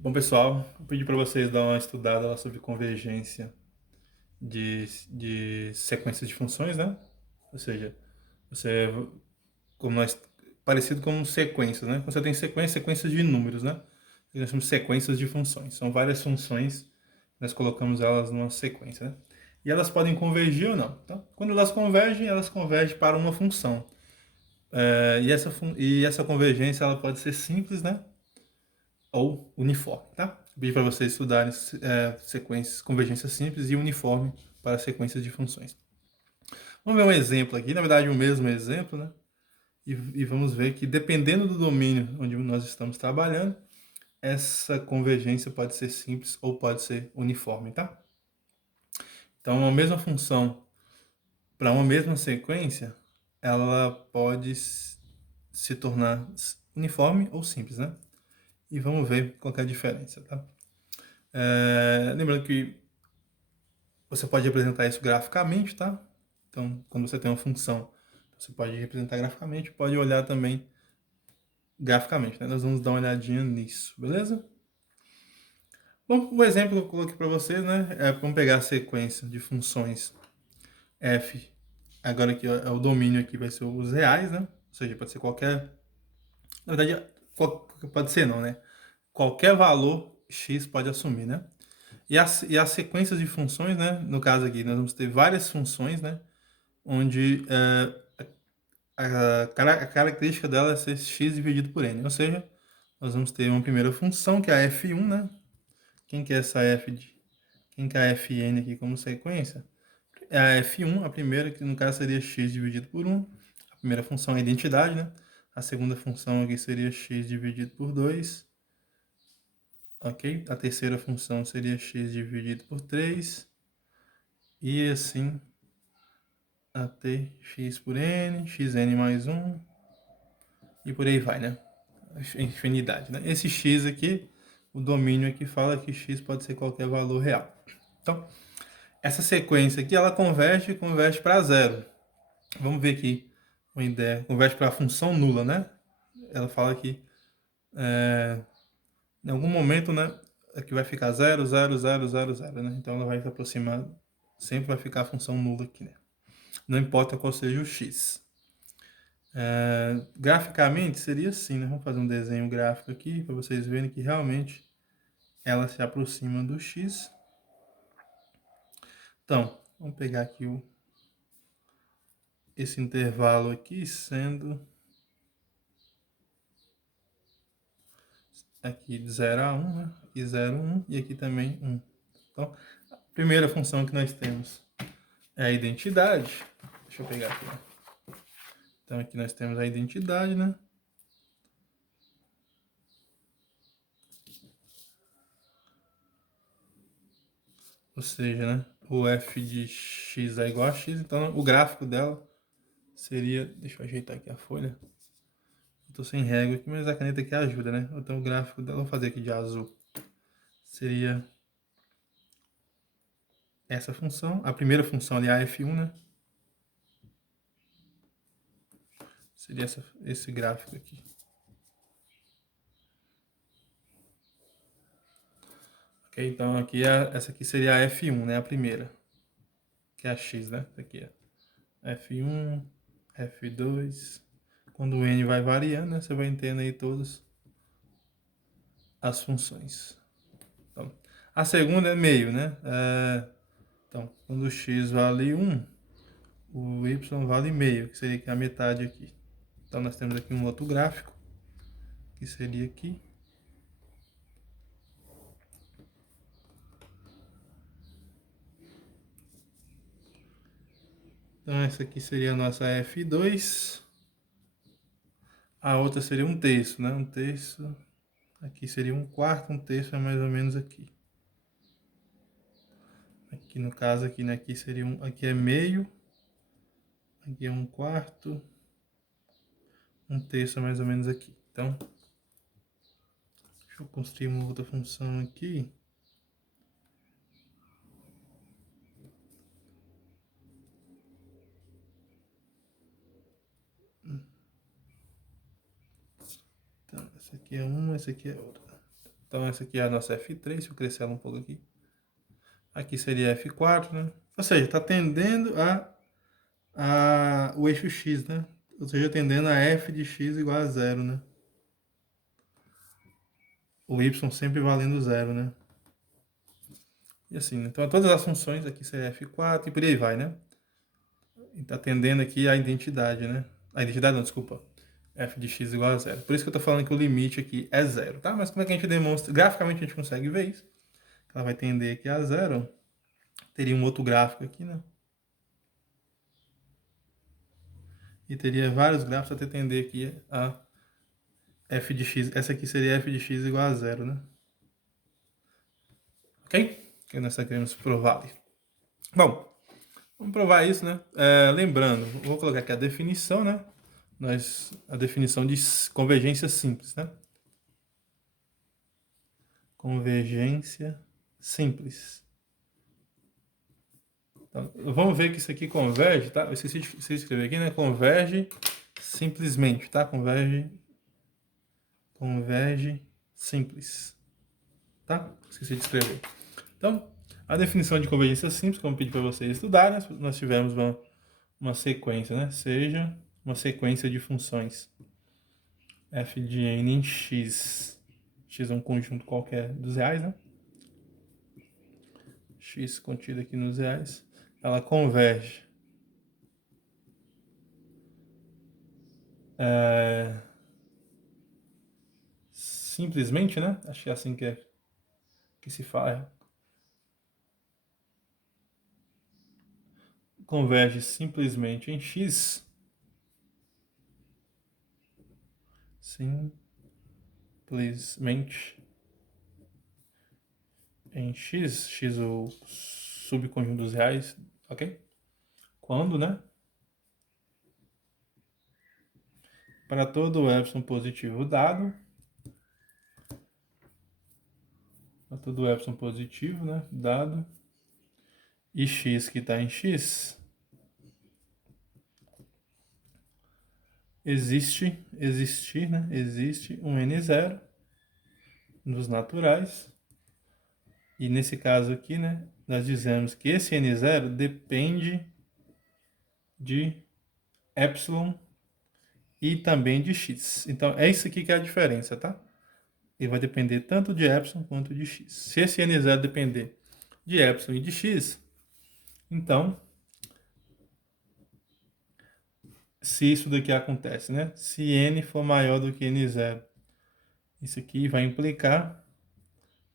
Bom, pessoal, eu pedi para vocês dar uma estudada lá sobre convergência de sequências de funções, né? Ou seja, você, como nós, parecido com sequências, né? Quando você tem sequências de números, né? E nós temos sequências de funções. São várias funções, nós colocamos elas numa sequência, né? E elas podem convergir ou não. Então, quando elas convergem para uma função. E essa convergência ela pode ser simples, né? Ou uniforme, tá? Pedi para vocês estudarem sequências, convergência simples e uniforme para sequências de funções. Vamos ver um exemplo aqui, na verdade o mesmo exemplo, né? E vamos ver que dependendo do domínio onde nós estamos trabalhando, essa convergência pode ser simples ou pode ser uniforme, tá? Então, uma mesma função para uma mesma sequência, ela pode se tornar uniforme ou simples, né? E vamos ver qual é a diferença, tá? Lembrando que você pode representar isso graficamente, tá? Então, quando você tem uma função, você pode representar graficamente, pode olhar também graficamente, né? Nós vamos dar uma olhadinha nisso, beleza? Bom, o exemplo que eu coloquei para vocês, né? Vamos pegar a sequência de funções f. Agora aqui é o domínio aqui vai ser os reais, né? Ou seja, pode ser qualquer. Na verdade, pode ser não, né? Qualquer valor x pode assumir, né? E as sequências de funções, né? No caso aqui, nós vamos ter várias funções, né? Onde a característica dela é ser x dividido por n. Ou seja, nós vamos ter uma primeira função, que é a f1, né? Quem que é essa quem que é a fn aqui como sequência? É a f1, a primeira, que no caso seria x dividido por 1. A primeira função é a identidade, né? A segunda função aqui seria x dividido por 2. Ok? A terceira função seria x dividido por 3. E assim até x por n, xn mais 1. E por aí vai, né? Infinidade, né? Esse x aqui, o domínio aqui fala que x pode ser qualquer valor real. Então, essa sequência aqui, ela converte para zero. Vamos ver aqui uma ideia. Converte para a função nula, né? Ela fala que em algum momento, né, aqui vai ficar zero, zero, zero, zero, zero, né? Então ela vai se aproximar, sempre vai ficar a função nula aqui, né? Não importa qual seja o x. Graficamente seria assim, né? Vamos fazer um desenho gráfico aqui para vocês verem que realmente ela se aproxima do x. Então, vamos pegar aqui esse intervalo aqui sendo aqui de 0 a 1, né? Aqui 0, 1 e aqui também 1. Então, a primeira função que nós temos é a identidade. Deixa eu pegar aqui, né? Então, aqui nós temos a identidade, né? Ou seja, né? O f de x é igual a x, então o gráfico dela seria... Deixa eu ajeitar aqui a folha. Eu tô sem régua aqui, mas a caneta aqui ajuda, né? Então o gráfico dela, vou fazer aqui de azul. Seria essa função. A primeira função ali é a f1, né? Seria esse gráfico aqui. Ok, então aqui essa aqui seria a f1, né? A primeira. Que é a x, né? Essa aqui é f1, f2. Quando o n vai variando, né? Você vai entender aí todas as funções. Então, a segunda é meio, né? Então, quando o x vale 1, o y vale meio, que seria aqui a metade aqui. Então, nós temos aqui um outro gráfico, que seria aqui. Então, essa aqui seria a nossa f2. A outra seria um terço, né? Um terço. Aqui seria um quarto, um terço é mais ou menos aqui. Aqui no caso, aqui, né? Aqui seria aqui é meio. Aqui é um quarto. Um terço é mais ou menos aqui. Então, deixa eu construir uma outra função aqui. Então, essa aqui é uma, essa aqui é outra. Então, essa aqui é a nossa F3, se eu crescer ela um pouco aqui. Aqui seria F4, né? Ou seja, está tendendo o eixo X, né? Ou seja, tendendo a F de X igual a zero, né? O Y sempre valendo zero, né? E assim, né? Então todas as funções aqui seria F4 e por aí vai, né? E tá tendendo aqui a identidade, né? A identidade não, desculpa. F de X igual a zero. Por isso que eu tô falando que o limite aqui é zero, tá? Mas como é que a gente demonstra? Graficamente a gente consegue ver isso. Ela vai tender aqui a zero. Teria um outro gráfico aqui, né? E teria vários gráficos até tender aqui a f de x. Essa aqui seria f de x igual a zero, né? Ok? Que nós queremos provar ali. Bom, vamos provar isso, né? Lembrando, vou colocar aqui a definição, né? A definição de convergência simples, né? Convergência simples. Então, vamos ver que isso aqui converge, tá? Eu esqueci de escrever aqui, né? Converge simplesmente, tá? Converge simples, tá? Esqueci de escrever. Então, a definição de convergência simples, como eu pedi para vocês estudarem, nós tivemos uma sequência, né? Seja uma sequência de funções f de n em x. X é um conjunto qualquer dos reais, né? X contido aqui nos reais. Ela converge simplesmente, né? Acho que é assim que se fala. Converge simplesmente em x. Simplesmente em x o subconjunto dos reais, ok? Quando, né? Para todo epsilon positivo dado, para todo epsilon positivo, né? Dado, e x que está em x, existe um n0 nos naturais. E nesse caso aqui, né, nós dizemos que esse n0 depende de epsilon e também de x. Então, é isso aqui que é a diferença, tá? Ele vai depender tanto de epsilon quanto de x. Se esse n0 depender de epsilon e de x, então, se isso daqui acontece, né? Se n for maior do que n0, isso aqui vai implicar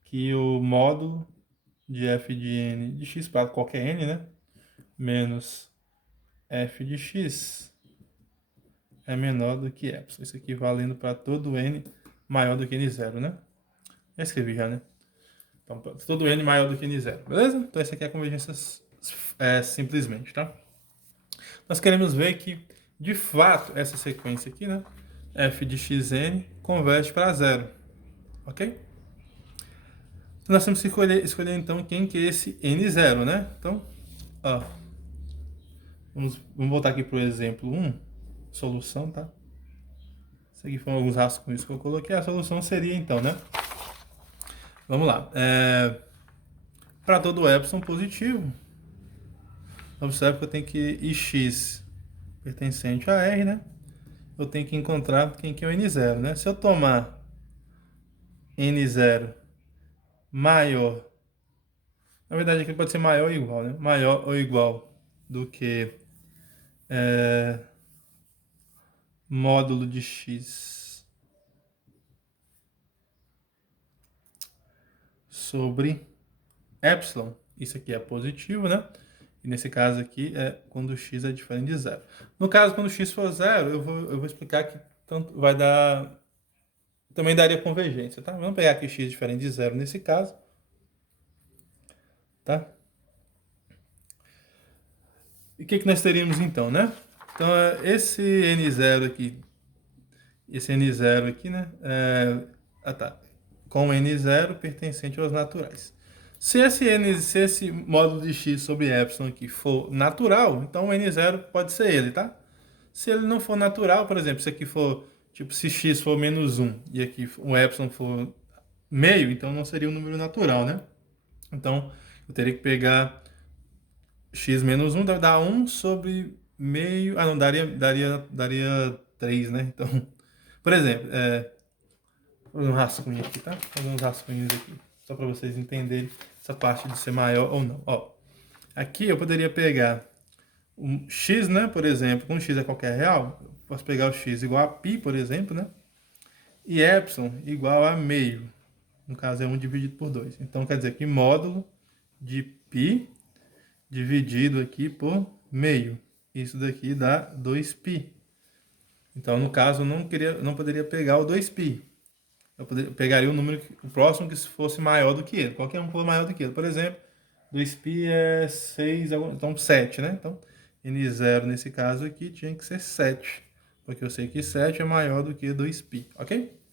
que o módulo de f de n de x, para qualquer n, né? Menos f de x é menor do que epsilon. Isso aqui valendo para todo n maior do que n0, né? Já escrevi já, né? Então, todo n maior do que n0, beleza? Então, essa aqui é a convergência simplesmente, tá? Nós queremos ver que, de fato, essa sequência aqui, né? F de xn converge para zero, ok? Então, nós temos que escolher então quem que é esse n0, né? Então, ó, vamos voltar aqui para o exemplo 1, solução, tá? Isso aqui foram alguns rascunhos que eu coloquei. A solução seria então, né? Vamos lá. Para todo epsilon positivo, observe que eu tenho que ix pertencente a R, né? Eu tenho que encontrar quem que é o n0, né? Se eu tomar n0 maior, na verdade aqui pode ser maior ou igual, né? Maior ou igual do que módulo de x sobre epsilon. Isso aqui é positivo, né? E nesse caso aqui é quando x é diferente de zero. No caso, quando x for zero, eu vou explicar que tanto vai dar... Também daria convergência, tá? Vamos pegar aqui x diferente de zero nesse caso, tá? E o que nós teríamos então, né? Então, esse n0 aqui, né? Com n0 pertencente aos naturais. Se esse módulo de x sobre epsilon aqui for natural, então o n0 pode ser ele, tá? Se ele não for natural, por exemplo, se aqui for, tipo, se x for -1 e aqui o epsilon for meio, então não seria um número natural, né? Então, eu teria que pegar x menos 1 dá 1 sobre meio. Ah, não, daria 3, né? Então, por exemplo, vou fazer um rascunho aqui, tá? Vou fazer uns rascunhos aqui, só para vocês entenderem essa parte de ser maior ou não. Ó, aqui eu poderia pegar um x, né? Por exemplo, com x é qualquer real, eu posso pegar o x igual a π, por exemplo, né? E epsilon igual a meio. No caso, é 1 dividido por 2. Então, quer dizer que módulo de π dividido aqui por meio. Isso daqui dá 2π. Então, no caso, eu não poderia pegar o 2π. Eu pegaria o número, o próximo que fosse maior do que ele. Qualquer um que for maior do que ele. Por exemplo, 2π é 6, então 7, né? Então, n0 nesse caso aqui tinha que ser 7. Porque eu sei que 7 é maior do que 2π, ok?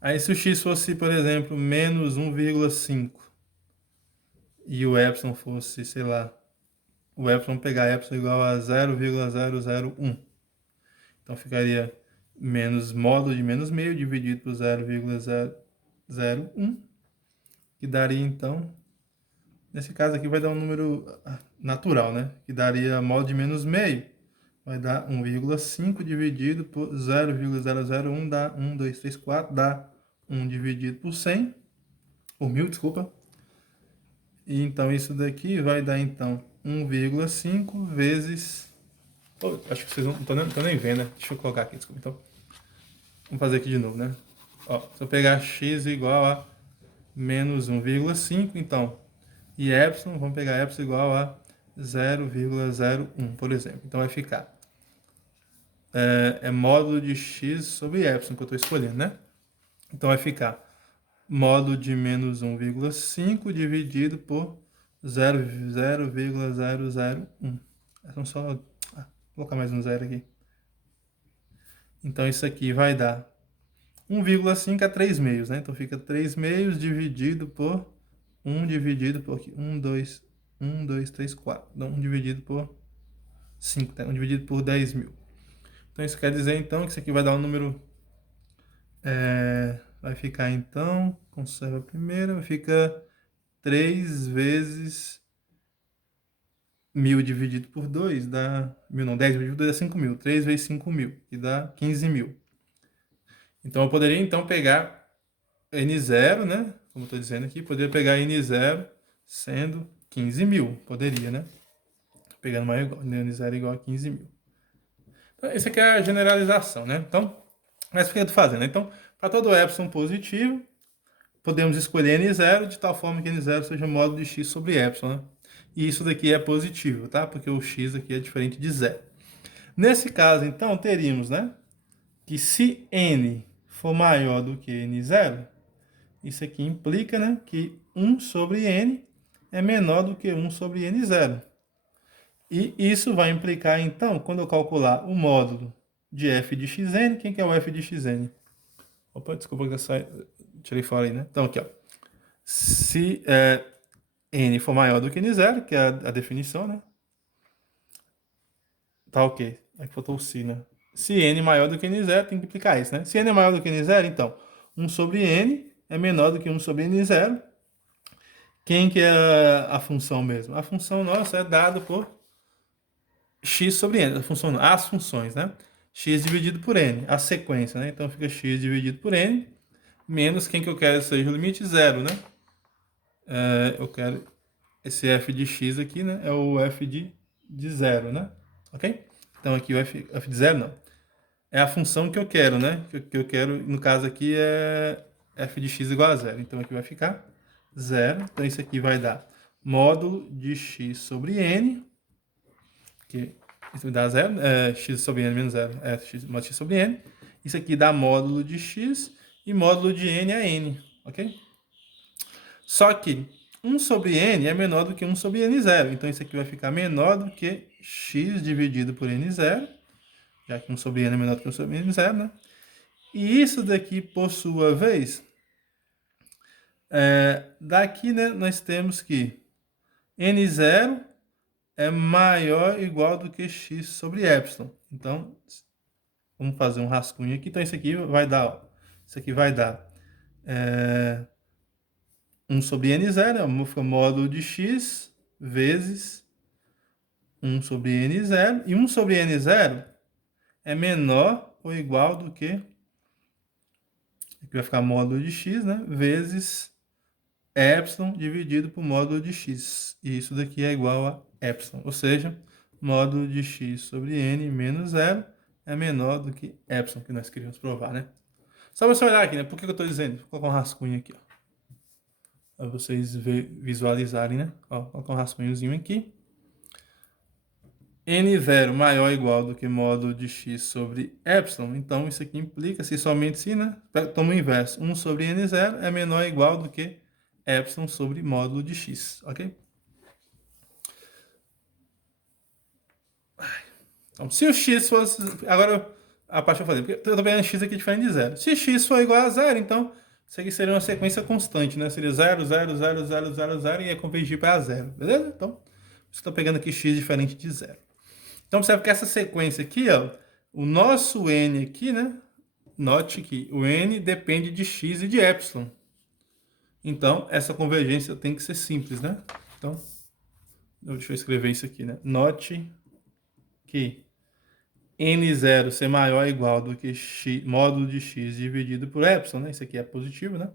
Aí se o x fosse, por exemplo, menos 1,5 e o epsilon fosse, sei lá, o epsilon pegar epsilon igual a 0,001. Então ficaria menos módulo de menos meio dividido por 0,001, que daria então, nesse caso aqui vai dar um número natural, né? Que daria módulo de menos meio, vai dar 1,5 dividido por 0,001, dá 1, 2, 3, 4, dá 1 dividido por 100, por 1000, desculpa. E então isso daqui vai dar então 1,5 vezes... Oh, acho que vocês não estão nem vendo, né? Deixa eu colocar aqui, desculpa. Então, vamos fazer aqui de novo, né? Ó, se eu pegar x igual a menos 1,5, então, e epsilon, vamos pegar epsilon igual a 0,01, por exemplo. Então vai ficar módulo de x sobre epsilon que eu estou escolhendo, né? Então vai ficar módulo de menos 1,5 dividido por 0,001. Vamos só colocar mais um zero aqui. Então isso aqui vai dar 1,5 é 3 meios, né? Então fica 3 meios dividido por 1 dividido por aqui. 1, 2, 3, 4. Então 1 dividido por 5, né? 1 dividido por 10.000. Então isso quer dizer então que isso aqui vai dar um número... vai ficar então, conserva a primeira, fica 3 vezes 1.000 dividido por 2 dá... 1.000 não, 10 dividido por 2 dá 5.000. 3 vezes 5.000, que dá 15.000. Então eu poderia então pegar N0, né? Como eu estou dizendo aqui, poderia pegar N0 sendo 15.000. Poderia, né? Pegando mais igual, N0 igual a 15.000. Então, essa aqui é a generalização, né? Então, mas o que eu estou fazendo? Então, para todo epsilon positivo, podemos escolher N0 de tal forma que N0 seja módulo de x sobre epsilon, né? E isso daqui é positivo, tá? Porque o x aqui é diferente de zero. Nesse caso, então, teríamos, né? Que se n for maior do que n0, isso aqui implica, né, que 1 sobre n é menor do que 1 sobre n0. E isso vai implicar, então, quando eu calcular o módulo de f de xn, quem que é o f de xn? Opa, desculpa que eu tirei fora aí, né? Então, aqui, ó. Se n for maior do que n0, que é a definição, né? Tá ok. Aqui faltou o se, né? Se n é maior do que n0, tem que implicar isso, né? Se n é maior do que n0, então, 1 sobre n é menor do que 1 sobre n0. Quem que é a função mesmo? A função nossa é dada por x sobre n. As funções, né? X dividido por n. A sequência, né? Então fica x dividido por n menos quem que eu quero seja o limite zero, né? Eu quero esse f de x aqui, né? É o f de zero, né? Ok? Então aqui o f de zero não. É a função que eu quero, né? Que eu quero, no caso aqui, é f de x igual a zero. Então aqui vai ficar zero. Então isso aqui vai dar módulo de x sobre n, que isso me dá zero, x sobre n menos zero, módulo de x sobre n. Isso aqui dá módulo de x e módulo de n é n, ok? Só que 1 sobre n é menor do que 1 sobre n0. Então isso aqui vai ficar menor do que x dividido por n0, já que 1 sobre n é menor do que 1 sobre n0, né? E isso daqui, por sua vez, daqui, né, nós temos que n0 é maior ou igual do que x sobre epsilon. Então, vamos fazer um rascunho aqui. Então, isso aqui vai dar, ó, isso aqui vai dar 1 sobre n0 é o módulo de x vezes 1 sobre n0. E 1 sobre n0 é menor ou igual do que... Aqui vai ficar módulo de x, né? Vezes epsilon dividido por módulo de x. E isso daqui é igual a epsilon. Ou seja, módulo de x sobre n menos 0 é menor do que epsilon, que nós queríamos provar, né? Só para você olhar aqui, né? Por que eu estou dizendo? Vou colocar um rascunho aqui, ó. Para vocês visualizarem, né? Ó, vou colocar um rascunhozinho aqui. N0 maior ou igual do que módulo de x sobre epsilon. Então, isso aqui implica, se somente se, né? Toma o inverso. 1 sobre n0 é menor ou igual do que epsilon sobre módulo de x, ok? Então, se o x fosse... Agora, a parte que eu falei, porque eu estou pegando x aqui diferente de zero. Se x for igual a zero, então, isso aqui seria uma sequência constante, né? Seria 0, 0, 0, 0, 0, 0 e ia convergir para zero, beleza? Então, estou pegando aqui x diferente de zero. Então, observe que essa sequência aqui, ó, o nosso n aqui, né? Note que o n depende de x e de epsilon. Então, essa convergência tem que ser simples, né? Então, deixa eu escrever isso aqui, né? Note que n0 ser maior ou igual do que x, módulo de x dividido por epsilon, né? Isso aqui é positivo, né?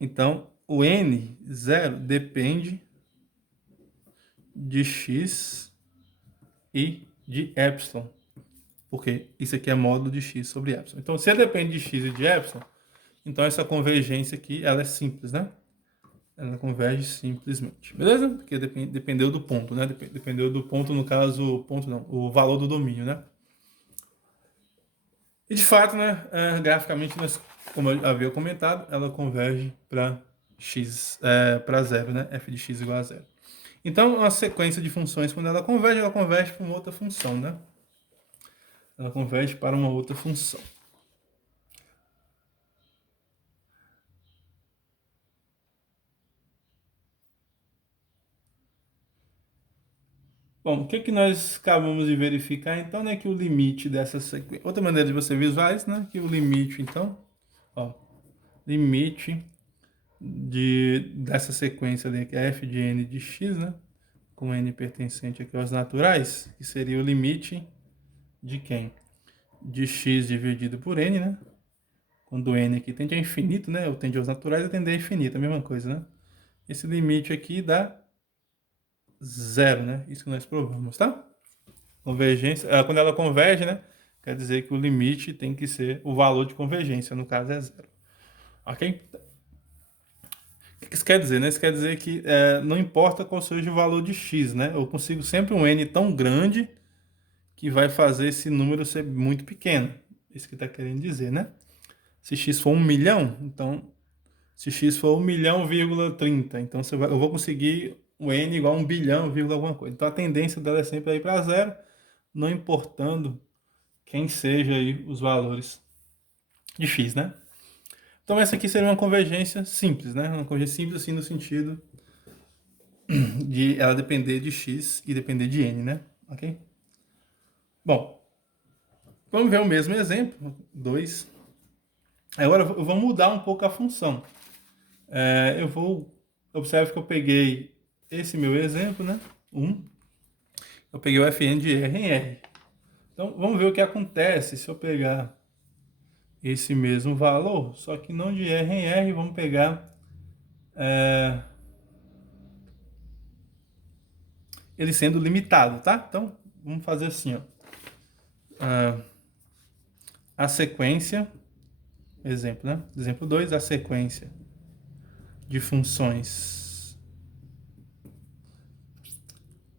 Então, o n0 depende de x e de epsilon. Porque isso aqui é módulo de x sobre epsilon. Então, se depende de x e de epsilon, então essa convergência aqui, ela é simples, né? Ela converge simplesmente, beleza? Porque dependeu do ponto, né? Dependeu do ponto, no caso, ponto não, o valor do domínio, né? E de fato, né, graficamente, como eu havia comentado, ela converge para x, para zero, né? F de x igual a zero. Então, a sequência de funções, quando ela converge para uma outra função, né? Ela converge para uma outra função. Bom, o que que nós acabamos de verificar, então, né, que o limite dessa sequência... Outra maneira de você visualizar, né, que o limite, então, ó, limite dessa sequência ali, que é f de n de x, né, com n pertencente aqui aos naturais, que seria o limite de quem? De x dividido por n, né? Quando o n aqui tende a infinito, né? Ou tende aos naturais, eu tende a infinito, a mesma coisa, né? Esse limite aqui dá zero, né? Isso que nós provamos, tá? Convergência, quando ela converge, né? Quer dizer que o limite tem que ser o valor de convergência, no caso é zero. Ok? O que isso quer dizer, né? Isso quer dizer que não importa qual seja o valor de x, né? Eu consigo sempre um n tão grande que vai fazer esse número ser muito pequeno. Isso que está querendo dizer, né? Se x for 1 milhão, então, se x for 1 milhão, 30, então eu vou conseguir o n igual a 1 bilhão, alguma coisa. Então a tendência dela é sempre ir para zero, não importando quem seja aí os valores de x, né? Então essa aqui seria uma convergência simples, né? Uma convergência simples assim no sentido de ela depender de x e depender de n, né? Ok? Bom, vamos ver o mesmo exemplo, 2. Agora eu vou mudar um pouco a função. Observe que eu peguei esse meu exemplo, né? 1. Eu peguei o fn de r em r. Então, vamos ver o que acontece se eu pegar esse mesmo valor, só que não de r em r, vamos pegar ele sendo limitado, tá? Então, vamos fazer assim, ó. A sequência, exemplo, né? Exemplo 2, a sequência de funções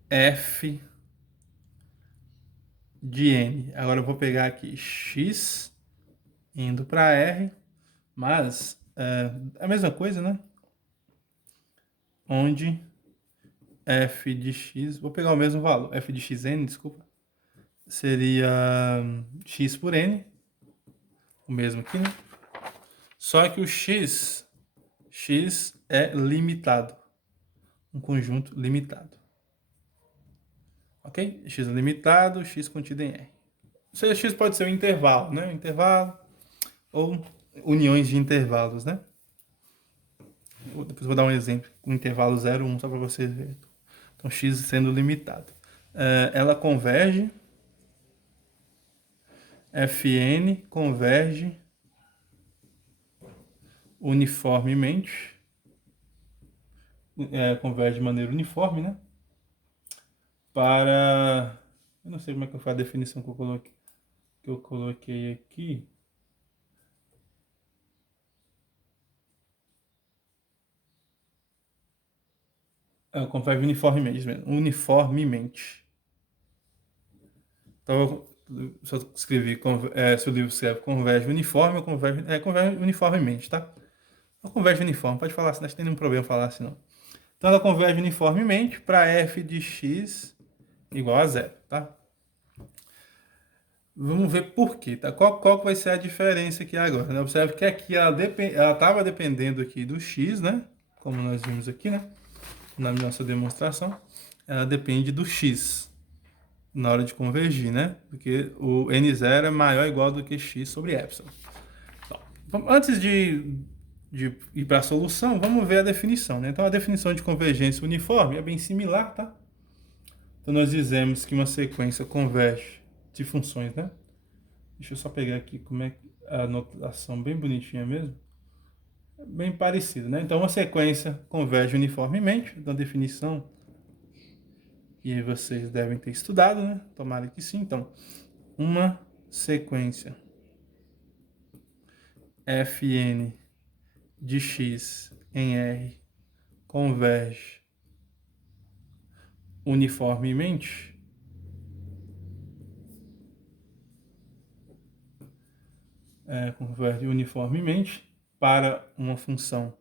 f de n. Agora eu vou pegar aqui x indo para r, mas é a mesma coisa, né? Onde f de x, vou pegar o mesmo valor, f de xn, desculpa, seria x por n, o mesmo aqui, né? Só que o x é limitado, um conjunto limitado. Ok? X é limitado, x contido em R. Ou seja, x pode ser um intervalo, né? Um intervalo, ou uniões de intervalos, né? Depois eu vou dar um exemplo com intervalo 0, 1, só para vocês verem. Então, x sendo limitado. Ela converge, Fn converge uniformemente, converge de maneira uniforme, né? Para... Eu não sei como é que eu faço a definição que eu coloquei aqui. Converge uniformemente mesmo. Uniformemente. Então, se eu escrevi, se o livro escreve converge uniforme, ou converge uniformemente, tá? Não converge uniforme, pode falar assim, não tem nenhum problema falar assim, não. Então, ela converge uniformemente para f de x igual a zero, tá? Vamos ver por quê, tá? Qual vai ser a diferença aqui agora, né? Observe que aqui ela estava dependendo aqui do x, né? Como nós vimos aqui, né? Na nossa demonstração, ela depende do x na hora de convergir, né? Porque o n0 é maior ou igual do que x sobre epsilon. Então, antes de ir para a solução, vamos ver a definição, né? Então, a definição de convergência uniforme é bem similar, tá? Então, nós dizemos que uma sequência converge de funções, né? Deixa eu só pegar aqui como é a notação bem bonitinha mesmo. Bem parecido, né? Então, uma sequência converge uniformemente, então, a definição que vocês devem ter estudado, né? Tomara que sim. Então, uma sequência Fn de x em R converge uniformemente, para uma função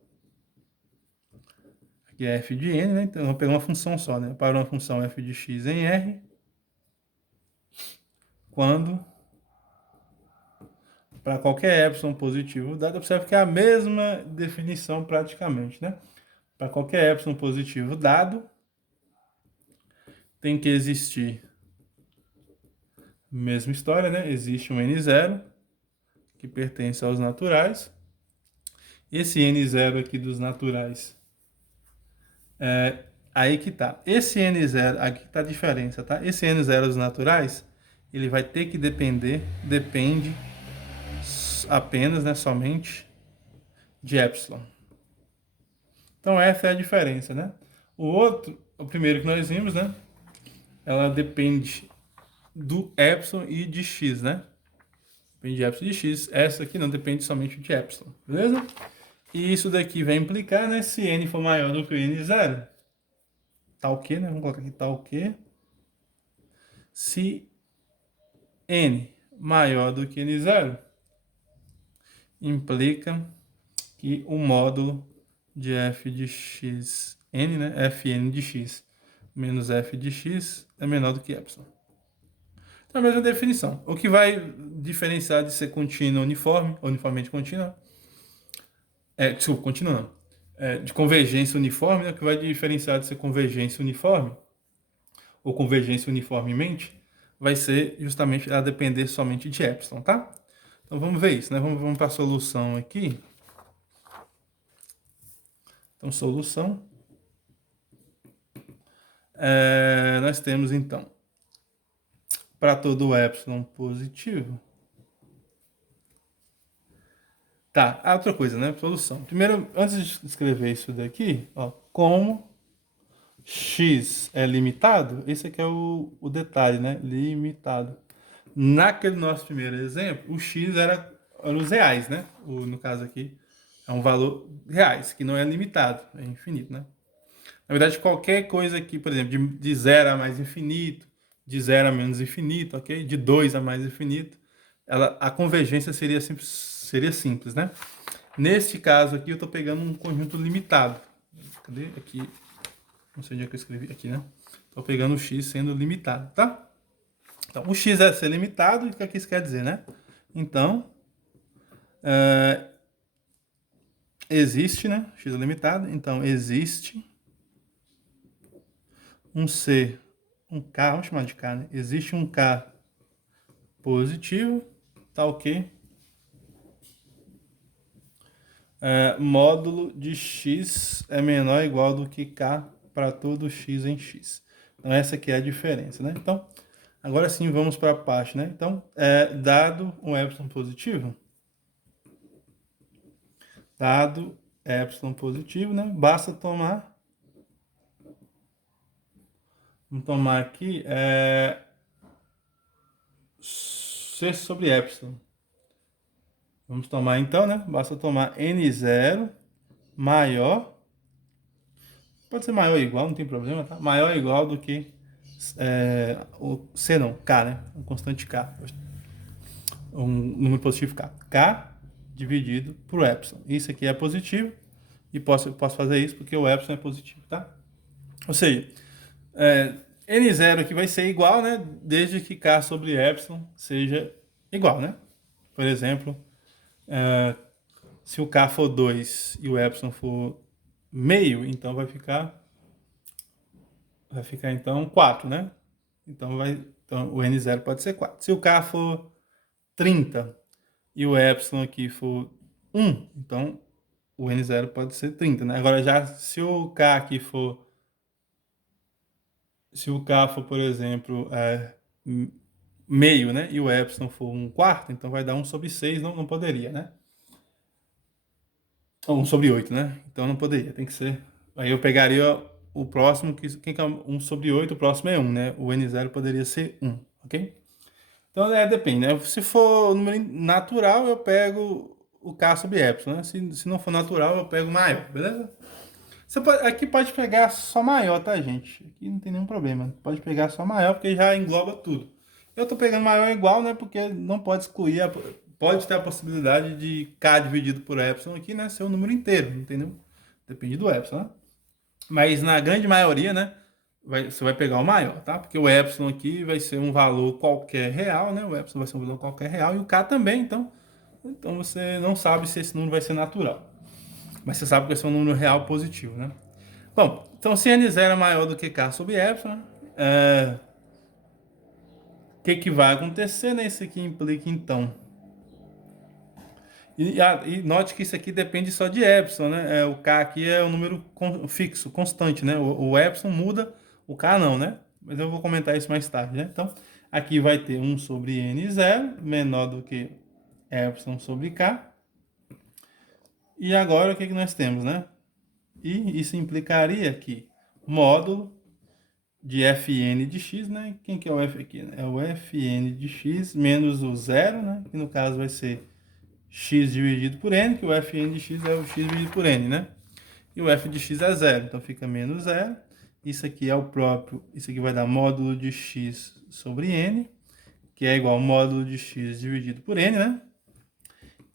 que é f de n, né? Então, eu vou pegar uma função só, né? Para uma função f de x em R, quando para qualquer epsilon positivo dado, observe que é a mesma definição praticamente, né? Para qualquer epsilon positivo dado, tem que existir, mesma história, né? Existe um n0 que pertence aos naturais. Esse n0 aqui dos naturais, aí que tá. Esse n0, aqui tá a diferença, tá? Esse n0 dos naturais, ele vai ter que depende apenas, né, somente de epsilon. Então essa é a diferença, né? O primeiro que nós vimos, né? Ela depende do epsilon e de x, né? Depende de epsilon e de x. Essa aqui não depende somente de epsilon, beleza? E isso daqui vai implicar, né? Se n for maior do que o n0, tal que, né? Vamos colocar aqui tal que. Se n maior do que n0, implica que o módulo de f de x n, né? Fn de x menos f de x é menor do que epsilon. Então, a mesma definição. O que vai diferenciar de ser contínua uniforme, uniformemente contínua, desculpa, contínua não. De convergência uniforme, né? O que vai diferenciar de ser convergência uniforme, ou convergência uniformemente, vai ser justamente a depender somente de epsilon, tá? Então, vamos ver isso, né? Vamos para a solução aqui. Então, solução. Nós temos, então, para todo epsilon positivo. Tá, outra coisa, né? Solução. Primeiro, antes de escrever isso daqui, ó, como x é limitado, esse aqui é o detalhe, né? Limitado. Naquele nosso primeiro exemplo, o x era os reais, né? No caso aqui, é um valor reais, que não é limitado, é infinito, né? Na verdade, qualquer coisa aqui, por exemplo, de 0 a mais infinito, de 0 a menos infinito, ok? De 2 a mais infinito, a convergência seria simples, né? Neste caso aqui, eu estou pegando um conjunto limitado. Cadê? Aqui. Não sei onde é que eu escrevi. Aqui, né? Estou pegando o x sendo limitado, tá? Então, o x é ser limitado, e o que isso quer dizer, né? Então, existe, né? X é limitado, então existe um C, um K, vamos chamar de K, né? Existe um K positivo, tá ok? módulo de x é menor ou igual do que k para todo x em x. Então, essa aqui é a diferença, né? Então, agora sim, vamos para a parte, né? Então, dado um epsilon positivo, né? Basta tomar, vamos tomar aqui, c sobre epsilon. Vamos tomar então, né? Basta tomar n0 maior, pode ser maior ou igual, não tem problema, tá? Maior ou igual do que o C não, K, né? Um constante K. Um número positivo K. K dividido por epsilon. Isso aqui é positivo e posso fazer isso porque o epsilon é positivo, tá? Ou seja, N0 aqui vai ser igual, né? Desde que K sobre epsilon seja igual, né? Por exemplo, se o K for 2 e o epsilon for meio, então vai ficar então 4, né? Então o N0 pode ser 4. Se o K for 30 e o epsilon aqui for 1, então o N0 pode ser 30, né? Agora já se o K aqui for, por exemplo, meio, né? E o epsilon for 1/4, então vai dar 1 sobre 6, não poderia, né? Ou 1 sobre 8, né? Então não poderia, tem que ser. Aí eu pegaria o próximo, quem que é 1 sobre 8, o próximo é 1, né? O N0 poderia ser 1, ok? Então, depende, né? Se for número natural, eu pego o K sobre epsilon, né? Se não for natural, eu pego maior, beleza? Aqui pode pegar só maior, tá, gente? Aqui não tem nenhum problema. Pode pegar só maior, porque já engloba tudo. Eu tô pegando maior igual, né? Porque não pode excluir, pode ter a possibilidade de K dividido por epsilon aqui, né? Ser o número inteiro, entendeu? Depende do epsilon, né? Mas na grande maioria, né? Você vai pegar o maior, tá? Porque o epsilon aqui vai ser um valor qualquer real, né? O epsilon vai ser um valor qualquer real e o K também, então você não sabe se esse número vai ser natural. Mas você sabe que vai ser um número real positivo, né? Bom, então se N0 é maior do que K sobre epsilon, o que vai acontecer, né? Isso aqui implica, então... E note que isso aqui depende só de epsilon, né? O K aqui é um número fixo, constante, né? O epsilon muda, o K não, né? Mas eu vou comentar isso mais tarde, né? Então, aqui vai ter 1 sobre N0, menor do que epsilon sobre K. E agora o que nós temos, né? E isso implicaria que módulo de Fn de x, né? Quem que é o F aqui? É o Fn de x menos o zero, né? Que no caso vai ser x dividido por n, que o Fn de x é o x dividido por n, né? E o f de x é zero, então fica menos zero. Isso aqui é o próprio, isso aqui vai dar módulo de x sobre n, que é igual ao módulo de x dividido por n, né?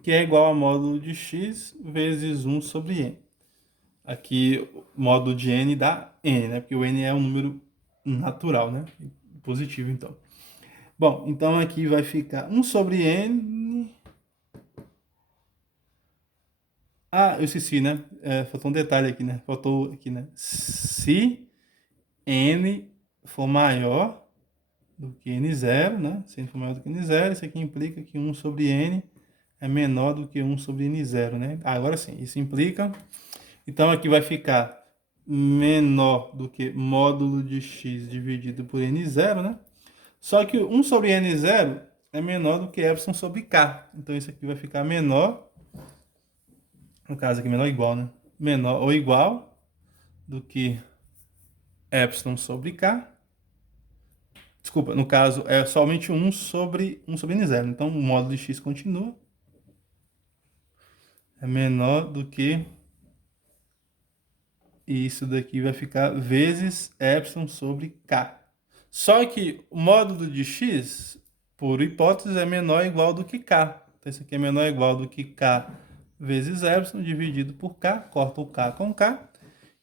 Que é igual a módulo de x vezes 1 sobre n. Aqui, o módulo de n dá n, né? Porque o n é um número natural, né? Positivo, então. Bom, então aqui vai ficar 1 sobre n. Ah, eu esqueci, né? Faltou um detalhe aqui, né? Faltou aqui, né? Se n for maior do que n0, né? Se n for maior do que n0, isso aqui implica que 1 sobre n é menor do que 1 sobre n0, né? Agora sim, isso implica... Então aqui vai ficar menor do que módulo de x dividido por n0, né? Só que 1 sobre n0 é menor do que epsilon sobre k. Então isso aqui vai ficar menor, no caso aqui menor ou igual, né? Menor ou igual do que epsilon sobre k. Desculpa, no caso é somente 1 sobre n0. Então o módulo de x continua. É menor do que... E isso daqui vai ficar vezes epsilon sobre k. Só que o módulo de x, por hipótese, é menor ou igual do que k. Então, isso aqui é menor ou igual do que k vezes epsilon dividido por k. Corta o k com k.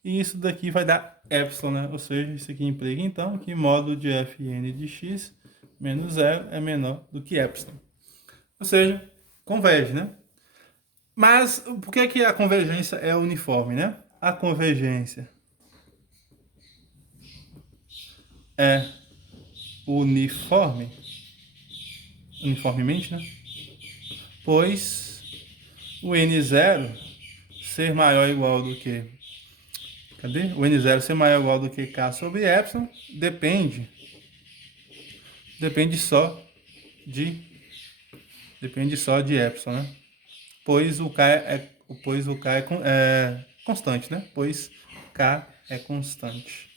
E isso daqui vai dar epsilon, né? Ou seja, isso aqui implica, então, que módulo de Fn de x menos 0 é menor do que epsilon. Ou seja, converge, né? Mas por que a convergência é uniforme, né? A convergência é uniformemente, né? Pois o n0 ser maior ou igual do que... Cadê? O N0 ser maior ou igual do que K sobre epsilon depende só de epsilon, né? Pois o K é constante, né? Pois K é constante.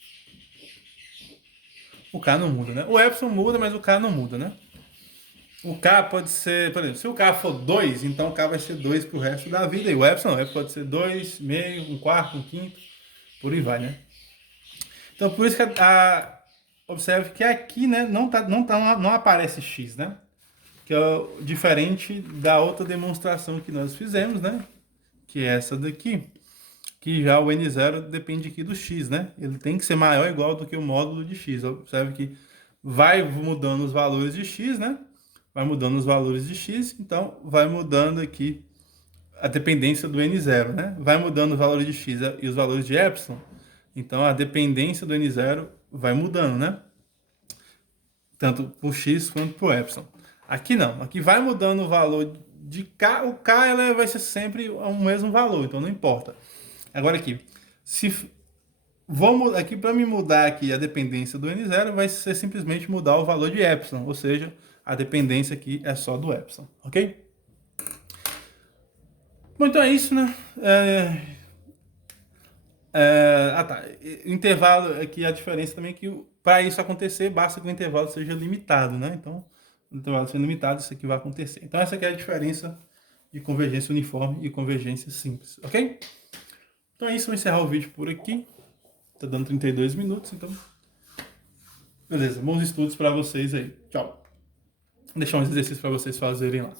O K não muda, né? O epsilon muda, mas o K não muda, né? O K pode ser, por exemplo, se o K for 2, então o K vai ser 2 pro resto da vida. E o epsilon pode ser 2, meio, 1/4, 1/5, por aí vai, né? Então, por isso que observe que aqui, né, não aparece x, né? Que é diferente da outra demonstração que nós fizemos, né? Que é essa daqui, que já o N0 depende aqui do x, né? Ele tem que ser maior ou igual do que o módulo de x. Observe que vai mudando os valores de x, né? Vai mudando os valores de x, então vai mudando aqui a dependência do N0, né? Vai mudando os valores de x e os valores de epsilon, então a dependência do N0 vai mudando, né? Tanto para o x quanto para o epsilon. Aqui não, aqui vai mudando o valor de K, o K ela vai ser sempre o mesmo valor, então não importa. Agora aqui, aqui para me mudar aqui a dependência do N0, vai ser simplesmente mudar o valor de epsilon, ou seja, a dependência aqui é só do epsilon, ok? Bom, então é isso, né? Tá. Intervalo aqui, a diferença também é que para isso acontecer, basta que o intervalo seja limitado, né? Então, o intervalo sendo limitado, isso aqui vai acontecer. Então, essa aqui é a diferença de convergência uniforme e convergência simples, ok? Então é isso, vou encerrar o vídeo por aqui. Tá dando 32 minutos, então... Beleza, bons estudos para vocês aí. Tchau. Vou deixar uns exercícios para vocês fazerem lá.